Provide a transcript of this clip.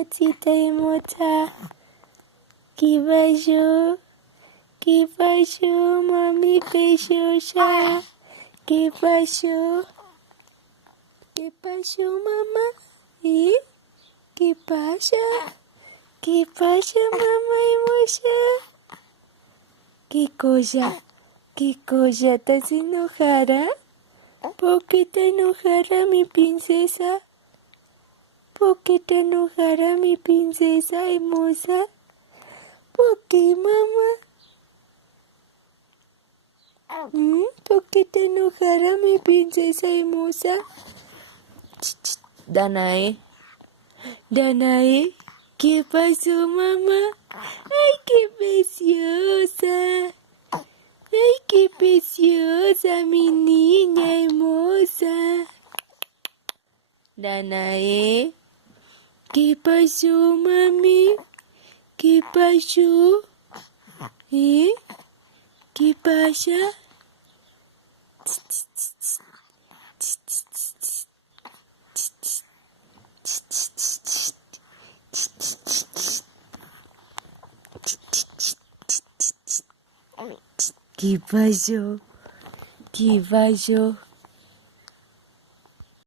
mamacita hermosa. ¿Qué pasó? ¿Qué pasó, mami preciosa? ¿Qué pasó? ¿Qué pasó, mamá? ¿Eh? ¿Qué pasa? ¿Qué pasa, mamá hermosa? ¿Qué cosa? ¿Qué cosa? ¿Estás enojada? ¿Por qué te enojada, mi princesa? ¿Por qué te enojada, mi princesa hermosa? ¿Por qué, mamá? ¿Por qué te enojada, mi princesa hermosa? Danae, Danae, ¿qué pasó, mamá? ¡Ay, qué preciosa! ¡Ay, qué preciosa, mi niña hermosa! Danae, ¿qué pasó, mami? ¿Qué pasó? ¿Eh? ¿Qué pasa? ¿Qué pasó? ¿Qué pasó?